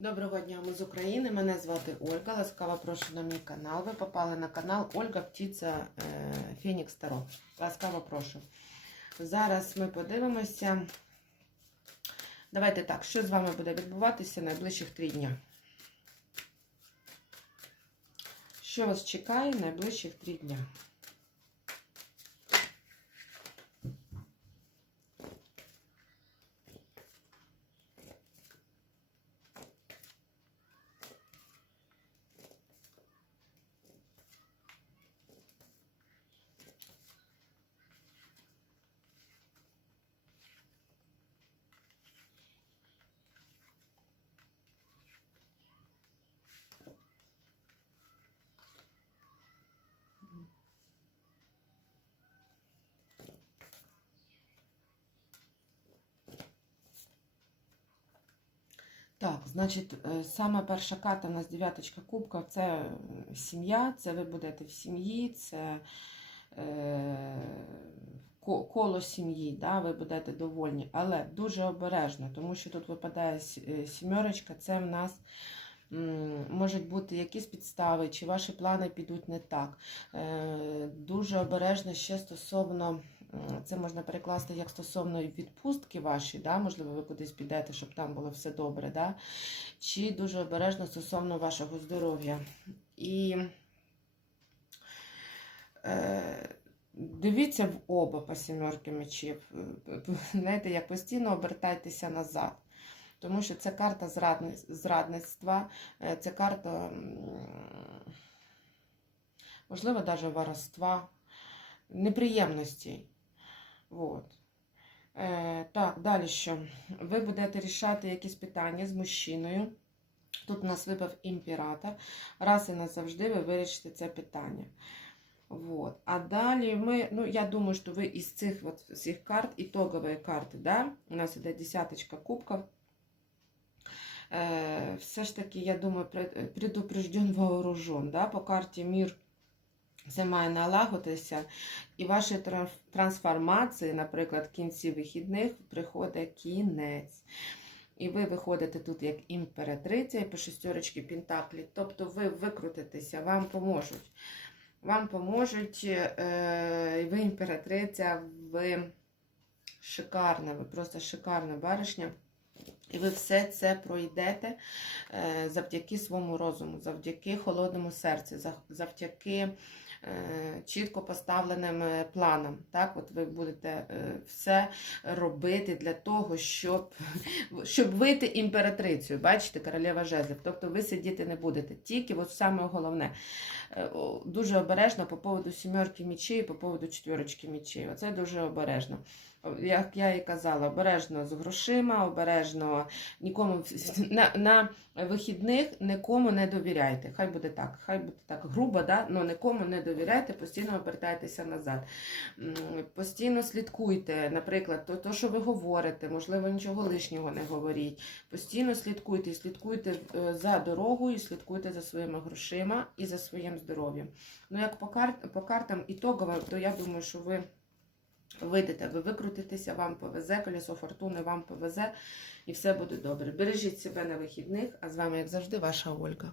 Доброго дня, ми з України. Мене звати Ольга. Ласкаво прошу на мій канал. Ви попали на канал Ольга Птиця е, Фенікс Таро. Ласкаво прошу. Зараз ми подивимося. Давайте так, що з вами буде відбуватися найближчих три дня. Що вас чекає найближчих три дня? Так, значить, е, саме перша карта у нас дев'яточка кубка це е, сім'я, це ви будете в сім'ї, це е, коло сім'ї, да, ви будете довольні, але дуже обережно, тому що тут випадає е, сімерочка, це в нас можуть бути якісь підстави, чи ваші плани підуть не так. Дуже обережно ще стосовно. М, Це можна перекласти як стосовно відпустки вашої, да? можливо, ви кудись підете, щоб там було все добре, да? чи дуже обережно стосовно вашого здоров'я. І е, дивіться в оба по сімерки мечів. Е, Знаєте, як постійно обертайтеся назад. Тому що це карта зрадництва, е, це карта, можливо, навіть воровства, неприємностей. Вот. Е, так, далі що? Ви будете рішати якісь питання з мужчиною. Тут у нас випав імператор. Раз і назавжди ви вирішите це питання. Вот. А далі ми, ну, я думаю, що ви із цих от всіх карт, ітогової карти, да? у нас іде десяточка кубків. Е, все ж таки, я думаю, предупрежден вооружен. Да? По карті мір це має налагодитися. І ваші трансформації, наприклад, в кінці вихідних приходить кінець. І ви виходите тут як імператриця і по шестерочці Пентаклі. Тобто ви викрутитеся, вам поможуть. Вам поможуть, е, ви імператриця, ви шикарна, ви просто шикарна баришня. І ви все це пройдете е, завдяки своєму розуму, завдяки холодному серцю, завдяки чітко поставленим планом. Так, от ви будете е, все робити для того, щоб, щоб вийти імператрицею. Бачите, королева жезлів. Тобто ви сидіти не будете. Тільки от саме головне. е, Дуже обережно по поводу сімерки мічей, по поводу четвірочки мічей. Оце дуже обережно. Як я і казала, обережно з грошима, обережно нікому на, на вихідних нікому не довіряйте. Хай буде так, хай буде так грубо, да? але нікому не довіряйте, постійно обертайтеся назад. Постійно слідкуйте, наприклад, то, то, що ви говорите, можливо, нічого лишнього не говоріть. Постійно слідкуйте слідкуйте е, за дорогою, слідкуйте за своїми грошима і за своїм здоров'ям. Ну, як по, карт, по картам ітогово, то я думаю, що ви вийдете, ви викрутитеся, вам повезе, колесо фортуни вам повезе, і все буде добре. Бережіть себе на вихідних, а з вами, як завжди, ваша Ольга.